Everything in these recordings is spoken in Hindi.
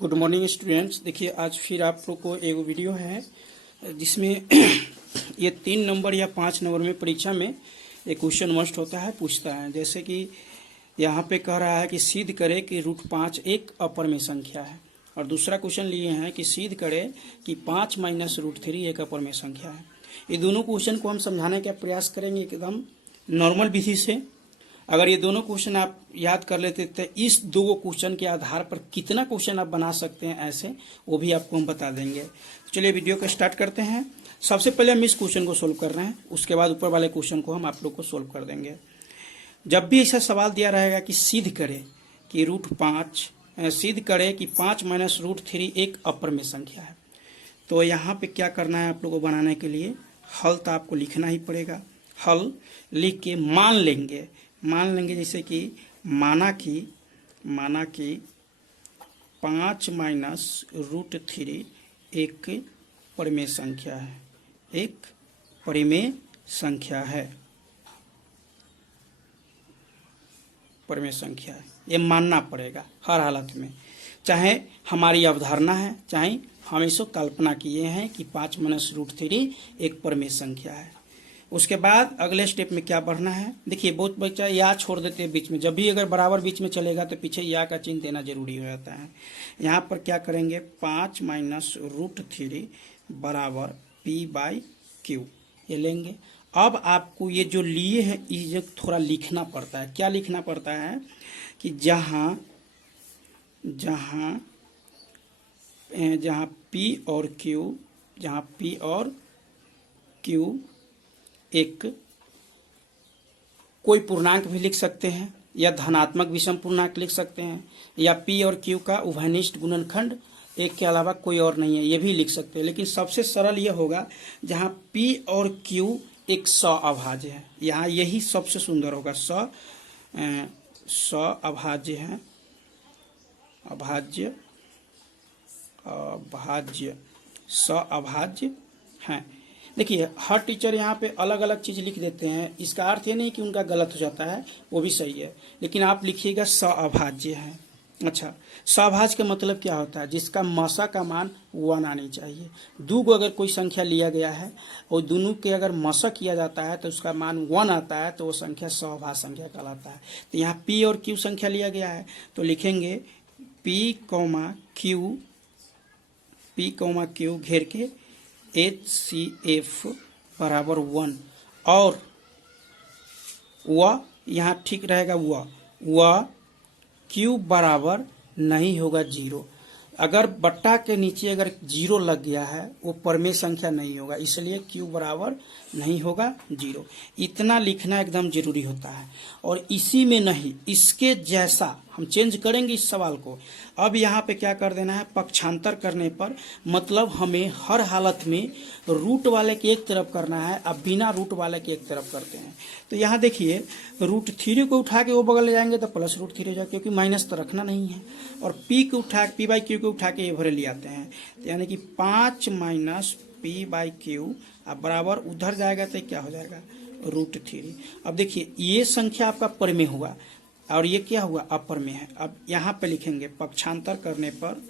Good morning students. देखिए आज फिर आप लोग को एक वीडियो है जिसमें ये 3 नंबर या 5 नंबर में परीक्षा में एक क्वेश्चन मस्ट होता है, पूछता है। जैसे कि यहाँ पे कह रहा है कि सिद्ध करे कि √5 एक अपरिमेय संख्या है, और दूसरा क्वेश्चन लिए हैं कि सिद्ध करे कि 5 - √3 एक अपरिमेय संख्या है। ये दोनों क्वेश्चन को हम समझाने का प्रयास करेंगे एकदम नॉर्मल विधि से। अगर ये दोनों क्वेश्चन आप याद कर लेते तो इस दो क्वेश्चन के आधार पर कितना क्वेश्चन आप बना सकते हैं ऐसे, वो भी आपको हम बता देंगे। तो चलिए वीडियो को स्टार्ट करते हैं। सबसे पहले हम इस क्वेश्चन को सोल्व कर रहे हैं, उसके बाद ऊपर वाले क्वेश्चन को हम आप लोग को सोल्व कर देंगे। जब भी ऐसा सवाल दिया रहेगा कि सिद्ध करे कि सिद्ध करे कि 5 - √3 एक अपरिमेय संख्या है, तो यहाँ पे क्या करना है आप लोग को बनाने के लिए, हल तो आपको लिखना ही पड़ेगा। हल लिख के मान लेंगे जैसे कि माना कि 5 - √3 एक परिमेय संख्या है, एक परिमेय संख्या है, परिमेय संख्या है। ये मानना पड़ेगा हर हालत में, चाहे हमारी अवधारणा है, चाहे हम इसको कल्पना किए हैं कि 5 - √3 एक परिमेय संख्या है। उसके बाद अगले स्टेप में क्या बढ़ना है। देखिए बहुत बच्चा या छोड़ देते हैं बीच में, जब भी अगर बराबर बीच में चलेगा तो पीछे या का चिन्ह देना जरूरी हो जाता है। यहाँ पर क्या करेंगे, 5 - √3 बराबर P/Q ये लेंगे। अब आपको ये जो लिए हैं ये थोड़ा लिखना पड़ता है। क्या लिखना पड़ता है कि जहाँ P और Q एक कोई पूर्णांक भी लिख सकते हैं, या धनात्मक विषम पूर्णांक लिख सकते हैं, या P और Q का उभयनिष्ठ गुणनखंड एक के अलावा कोई और नहीं है, ये भी लिख सकते हैं। लेकिन सबसे सरल ये होगा जहाँ P और Q एक सअभाज्य है, यहाँ यही सबसे सुंदर होगा। सअभाज्य है, सअभाज्य है। देखिए हर टीचर यहाँ पे अलग अलग चीज लिख देते हैं, इसका अर्थ ये नहीं कि उनका गलत हो जाता है, वो भी सही है, लेकिन आप लिखिएगा सअभाज्य है। अच्छा, सअभाज्य का मतलब क्या होता है, जिसका मसा का मान 1 आनी चाहिए। दो को अगर कोई संख्या लिया गया है और दोनों के अगर मसा किया जाता है तो उसका मान 1 आता है, तो वो संख्या सअभाज्य संख्या कहलाता है। तो यहाँ P और Q संख्या लिया गया है, तो लिखेंगे P, Q घेर के HCF बराबर 1, और वह यहाँ ठीक रहेगा, वह Q बराबर नहीं होगा 0। अगर बट्टा के नीचे अगर 0 लग गया है वो परिमेय संख्या नहीं होगा, इसलिए Q बराबर नहीं होगा 0। इतना लिखना एकदम जरूरी होता है। और इसी में नहीं, इसके जैसा हम चेंज करेंगे इस सवाल को। अब यहाँ पे क्या कर देना है, पक्षांतर करने पर मतलब हमें हर हालत में रूट वाले के एक तरफ करना है, अब बिना रूट वाले के एक तरफ करते हैं। तो यहाँ देखिए √3 को उठा के वो बगल ले जाएंगे तो +√3 हो जाएगा, क्योंकि माइनस तो रखना नहीं है। और P/Q को उठा के ये भरे ले आते हैं, तो यानी कि 5 - P/Q अब बराबर उधर जाएगा तो क्या हो जाएगा, √3। अब देखिए ये संख्या आपका परिमेय हुआ और ये क्या हुआ, अपरिमेय है। अब यहाँ पे लिखेंगे पक्षांतर करने पर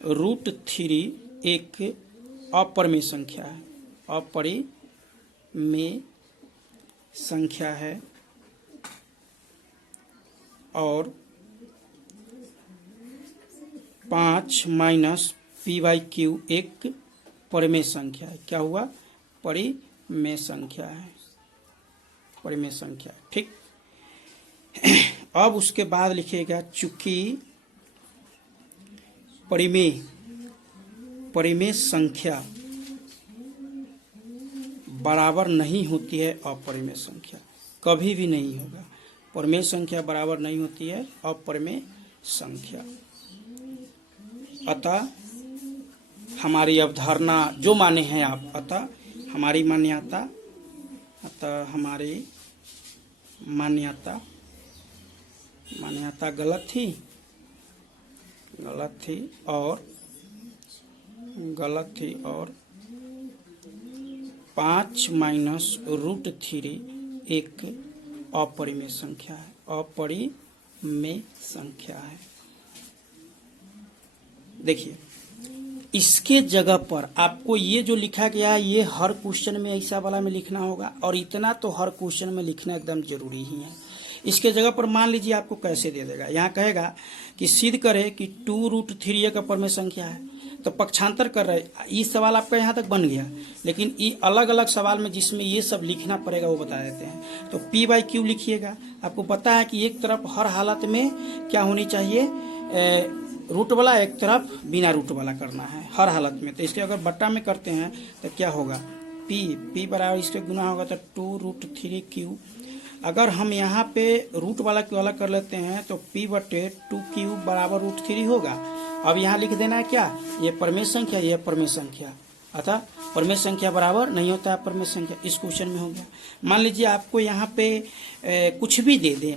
√3 एक अपरिमेय संख्या है, अपरिमेय संख्या है, और 5 - P/Q एक परिमेय संख्या है। क्या हुआ, परिमेय संख्या है, परिमेय संख्या, ठीक। अब उसके बाद लिखिएगा चूंकि परिमेय संख्या बराबर नहीं होती है अपरिमेय संख्या, कभी भी नहीं होगा। परिमेय संख्या बराबर नहीं होती है अपरिमेय संख्या। अतः हमारी अवधारणा जो माने हैं आप, अतः हमारी मान्यता गलत थी और 5 - √3 एक अपरिमेय संख्या है, अपरिमेय संख्या है। देखिए इसके जगह पर आपको ये जो लिखा गया है ये हर क्वेश्चन में ऐसा वाला में लिखना होगा, और इतना तो हर क्वेश्चन में लिखना एकदम जरूरी ही है। इसके जगह पर मान लीजिए आपको कैसे दे देगा, यहाँ कहेगा कि सिद्ध करे कि 2√3 एक अपरिमेय संख्या है, तो पक्षांतर कर रहे, ये सवाल आपका यहाँ तक बन गया। लेकिन ये अलग अलग सवाल में जिसमें ये सब लिखना पड़ेगा वो बता देते हैं। तो P/Q लिखिएगा। आपको पता है कि एक तरफ हर हालत में क्या होनी चाहिए, रूट वाला, एक तरफ बिना रूट वाला करना है हर हालत में। तो इसके अगर बट्टा में करते हैं तो क्या होगा, P बराबर इसके गुना होगा तो 2√3Q। अगर हम यहाँ पे रूट वाला क्यू अलग कर लेते हैं तो P/2Q बराबर √3 होगा। अब यहाँ लिख देना है क्या, ये परमेय संख्या, ये परमेय संख्या, अतः परमेय संख्या बराबर नहीं होता है परमेय संख्या। इस क्वेश्चन में हो गया। मान लीजिए आपको यहाँ पे कुछ भी दे दें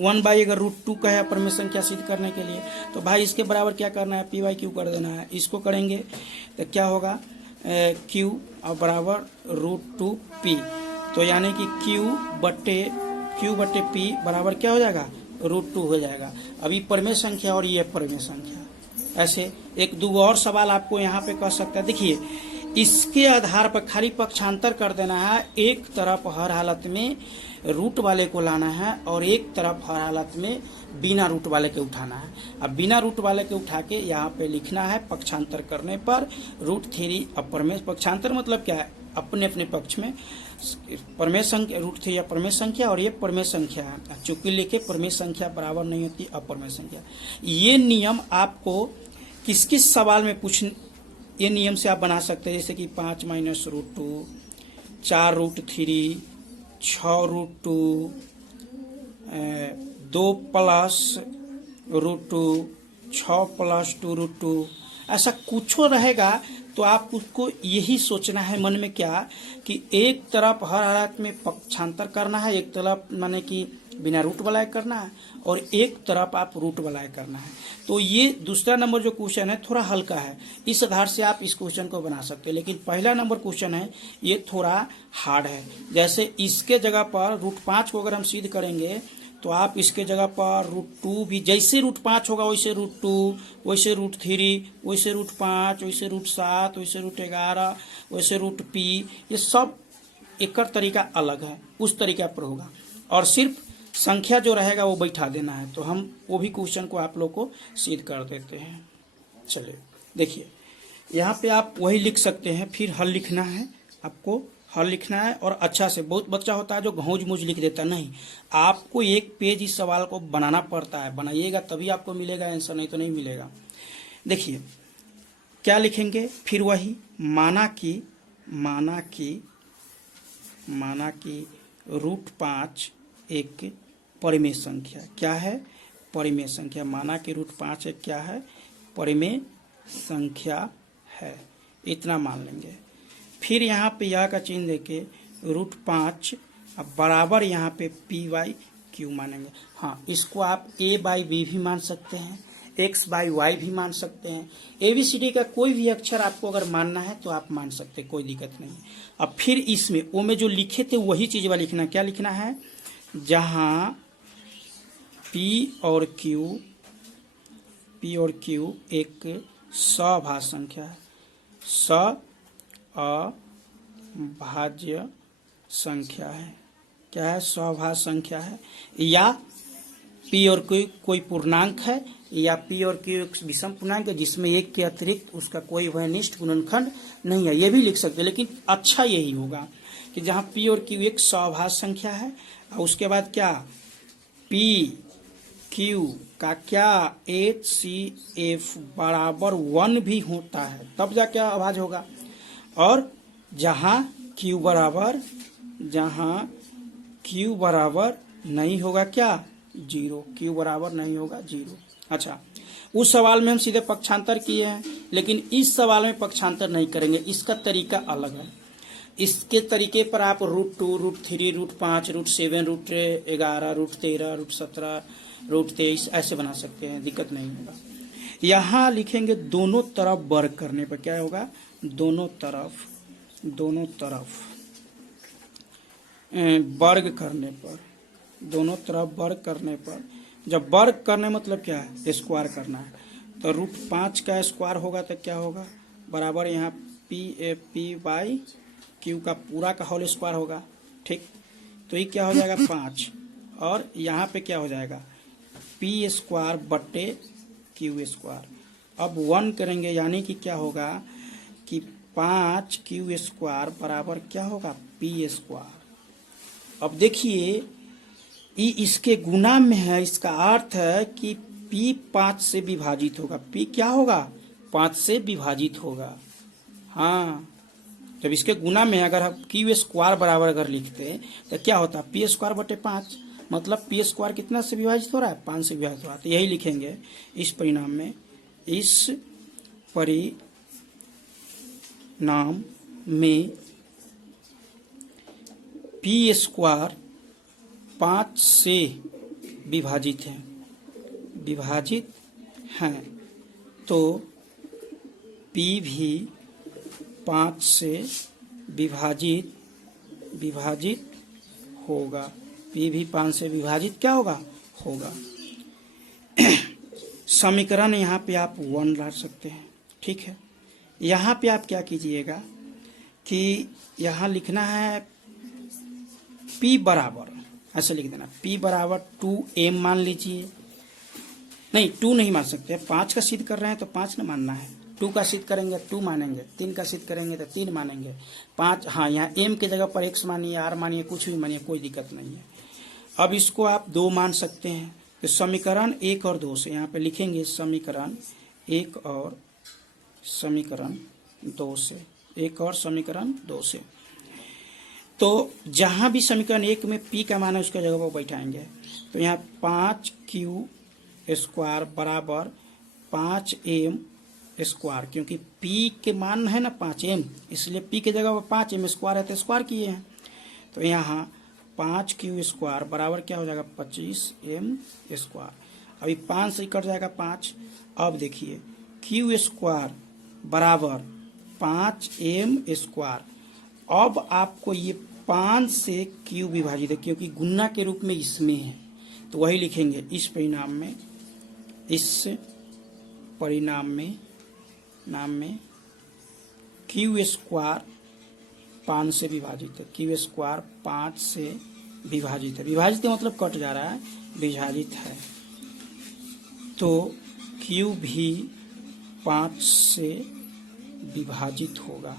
1/, अगर √2 का है परमेय संख्या सिद्ध करने के लिए, तो भाई इसके बराबर क्या करना है, P/Q कर देना है। इसको करेंगे तो क्या होगा, Q और बराबर √2P, तो यानी कि Q/P बराबर क्या हो जाएगा, √2 हो जाएगा। अभी परमेय संख्या और ये परमेय संख्या। ऐसे एक दो और सवाल आपको यहाँ पे कर सकता है। देखिए इसके आधार पर खाली पक्षांतर कर देना है, एक तरफ हर हालत में रूट वाले को लाना है और एक तरफ हर हालत में बिना रूट वाले के उठाना है। अब बिना रूट वाले के उठा के यहाँ पे लिखना है, पक्षांतर करने पर √3 अपरमेय, पक्षांतर मतलब क्या है, अपने अपने पक्ष में परमेय संख्या √3 अपरमेय संख्या और ये परमेय संख्या है। चूंकि लिखे परमेय संख्या बराबर नहीं होती अपरमेय संख्या। ये नियम आपको किस किस सवाल में ये नियम से आप बना सकते हैं, जैसे कि 5 - √2, 4√3, 6√2, 2 + √2, 6 + 2√2, ऐसा कुछ रहेगा। तो आप उसको यही सोचना है मन में क्या, कि एक तरफ हर हालत में पक्षांतर करना है, एक तरफ माने कि बिना रूट वाला करना है, और एक तरफ आप रूट वाला करना है। तो ये दूसरा नंबर जो क्वेश्चन है थोड़ा हल्का है, इस आधार से आप इस क्वेश्चन को बना सकते हैं। लेकिन पहला नंबर क्वेश्चन है ये थोड़ा हार्ड है। जैसे इसके जगह पर √5 को अगर हम सिद्ध करेंगे तो आप इसके जगह पर √2 भी, जैसे √5 होगा वैसे √2, वैसे √3, वैसे √5, वैसे √7, वैसे √11, वैसे √P, ये सब एक तरीका अलग है, उस तरीका पर होगा। और सिर्फ संख्या जो रहेगा वो बैठा देना है। तो हम वो भी क्वेश्चन को आप लोग को सिद्ध कर देते हैं। चलिए देखिए यहाँ पे आप वही लिख सकते हैं, फिर हल लिखना है, आपको हल लिखना है। और अच्छा से, बहुत बच्चा होता है जो घौंज मुझ लिख देता, नहीं, आपको एक पेज इस सवाल को बनाना पड़ता है, बनाइएगा तभी आपको मिलेगा आंसर, नहीं तो नहीं मिलेगा। देखिए क्या लिखेंगे, फिर वही माना कि √5 एक परिमेय संख्या, क्या है, परिमेय संख्या। माना कि √5 एक क्या है, परिमेय संख्या है, इतना मान लेंगे। फिर यहाँ पे यह का चिन्ह देके √5 अब बराबर यहाँ पे P/Q मानेंगे। हाँ, इसको आप A/B भी मान सकते हैं, X/Y भी मान सकते हैं। ABCD का कोई भी अक्षर आपको अगर मानना है तो आप मान सकते हैं, कोई दिक्कत नहीं। अब फिर इसमें वो में जो लिखे थे वही चीज वाला लिखना। क्या लिखना है, जहाँ P और Q एक सभाज्य संख्या है, अभाज्य संख्या है। क्या है, सभाज्य संख्या है, या P और Q कोई पूर्णांक है, या P और Q एक विषम पूर्णांक है जिसमें एक के अतिरिक्त उसका कोई वनिष्ठ गुणनखंड नहीं है, ये भी लिख सकते हैं। लेकिन अच्छा यही होगा कि जहाँ P और Q एक सभाज्य संख्या है और उसके बाद क्या P Q का क्या HCF बराबर 1 भी होता है, तब जाके अभाज्य होगा। और जहाँ Q बराबर नहीं होगा क्या, 0, Q बराबर नहीं होगा 0। अच्छा, उस सवाल में हम सीधे पक्षांतर किए हैं, लेकिन इस सवाल में पक्षांतर नहीं करेंगे, इसका तरीका अलग है। इसके तरीके पर आप √2, √3, √5, √7, √11, √13, √17, √23 ऐसे बना सकते हैं, दिक्कत नहीं होगा। यहाँ लिखेंगे दोनों तरफ वर्ग करने पर क्या होगा, दोनों तरफ वर्ग करने पर, दोनों तरफ वर्ग करने पर, जब वर्ग करने मतलब क्या है, स्क्वायर करना है, तो √5 का स्क्वायर होगा तो क्या होगा, बराबर यहाँ P/Q का पूरा का होल स्क्वायर होगा। ठीक, तो ये क्या हो जाएगा 5, और यहाँ पे क्या हो जाएगा P²/Q²। अब 1 करेंगे यानी कि क्या होगा कि 5Q² बराबर क्या होगा P²। अब देखिए ये इसके गुना में है, इसका अर्थ है कि P 5 से विभाजित होगा। P क्या होगा 5 से विभाजित होगा। हाँ, जब इसके गुना में अगर हम Q² बराबर अगर लिखते तो क्या होता P²/5, मतलब P² कितना से विभाजित हो रहा है 5 से विभाजित हो रहा है। तो यही लिखेंगे इस परिणाम में, इस परिणाम में P² 5 से विभाजित हैं, तो P भी 5 से विभाजित होगा। P भी 5 से विभाजित क्या होगा समीकरण यहाँ पे आप 1 ला सकते हैं। ठीक है, यहाँ पे आप क्या कीजिएगा कि यहाँ लिखना है P बराबर, ऐसे लिख देना P बराबर 2m मान लीजिए, नहीं 2 नहीं मान सकते, 5 का सिद्ध कर रहे हैं तो 5 न मानना है, 2 का सिद्ध करेंगे 2 मानेंगे, 3 का सिद्ध करेंगे तो 3 मानेंगे, 5, हाँ यहाँ m के जगह पर x मानिए, r मानिए, कुछ भी मानिए, कोई दिक्कत नहीं है। अब इसको आप 2 मान सकते हैं, तो समीकरण 1 और 2 से यहाँ पे लिखेंगे, समीकरण 1 और समीकरण 2 से, 1 और समीकरण 2 से। तो जहाँ भी समीकरण 1 में P का मान है उसका जगह पर बैठाएंगे, तो यहाँ 5Q² बराबर 5m², क्योंकि P के मान है ना 5m, इसलिए P के जगह पर 5m² है तो स्क्वायर किए हैं। तो यहाँ 5Q² बराबर क्या हो जाएगा 25m²। अभी 5 से कट जाएगा 5। अब देखिए Q² बराबर 5m²। अब आपको ये 5 से Q विभाजित है, क्योंकि गुना के रूप में इसमें है, तो वही लिखेंगे इस परिणाम में Q² 5 से विभाजित है, Q² 5 से विभाजित है, विभाजित है मतलब कट जा रहा है, विभाजित है, तो Q भी 5 से विभाजित होगा,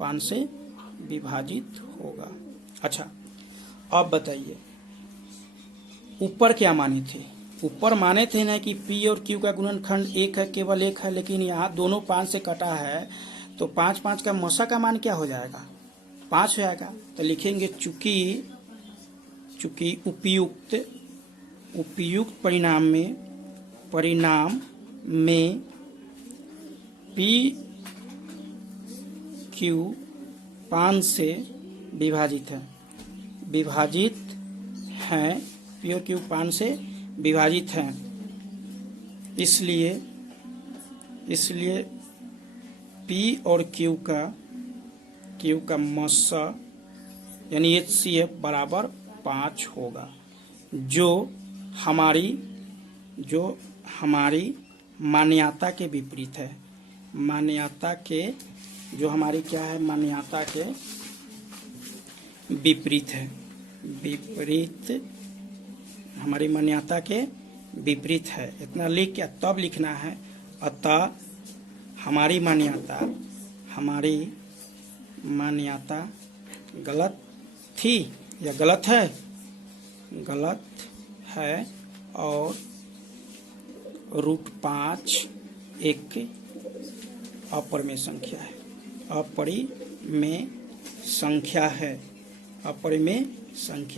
5 से विभाजित होगा। अच्छा, अब बताइए ऊपर क्या माने थे, ऊपर माने थे ना कि P और Q का गुणनखंड 1 है, केवल 1 है, लेकिन यहाँ दोनों 5 से कटा है, तो 5 का मसा का मान क्या हो जाएगा 5 हो जाएगा। तो लिखेंगे चूंकि उपयुक्त परिणाम में PQ 5 से विभाजित हैं, P और Q 5 से विभाजित हैं, इसलिए P और Q का मस्सा यानी HCF बराबर 5 होगा, जो हमारी मान्यता के विपरीत है। मान्यता के जो हमारी क्या है, मान्यता के विपरीत है, हमारी मान्यता के विपरीत है। इतना लिख के तब लिखना है, अतः हमारी मान्यता गलत थी या गलत है और √5 एक अपरिमेय संख्या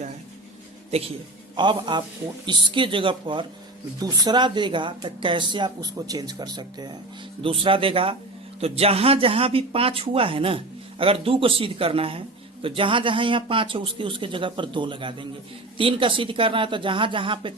है। देखिए अब आपको इसके जगह पर दूसरा देगा तो कैसे आप उसको चेंज कर सकते हैं। दूसरा देगा तो जहां जहां भी 5 हुआ है ना, अगर 2 को सिद्ध करना है तो जहां जहां यहाँ 5 है उसके जगह पर 2 लगा देंगे। 3 का सिद्ध करना है तो जहां जहां पे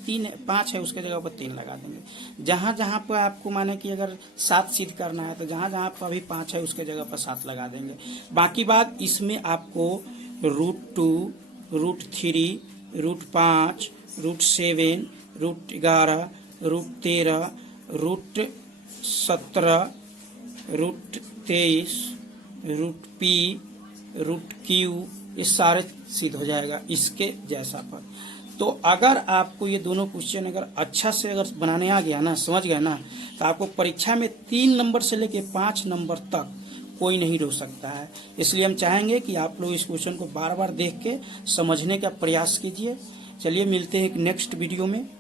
5 है उसके जगह पर 3 लगा देंगे। जहां जहां पर आपको माने कि अगर 7 सिद्ध करना है तो जहां जहां पर अभी 5 है उसके जगह पर 7 लगा देंगे। बाकी बात इसमें आपको √2 √3, √5, √7, √11, √13, √17, √23, √P, √Q, ये सारे सिद्ध हो जाएगा इसके जैसा पर। तो अगर आपको ये दोनों क्वेश्चन अगर अच्छा से अगर बनाने आ गया ना, समझ गए ना, तो आपको परीक्षा में 3 नंबर से लेके 5 नंबर तक कोई नहीं रोक सकता है। इसलिए हम चाहेंगे कि आप लोग इस क्वेश्चन को बार बार देख के समझने का प्रयास कीजिए। चलिए मिलते हैं एक नेक्स्ट वीडियो में।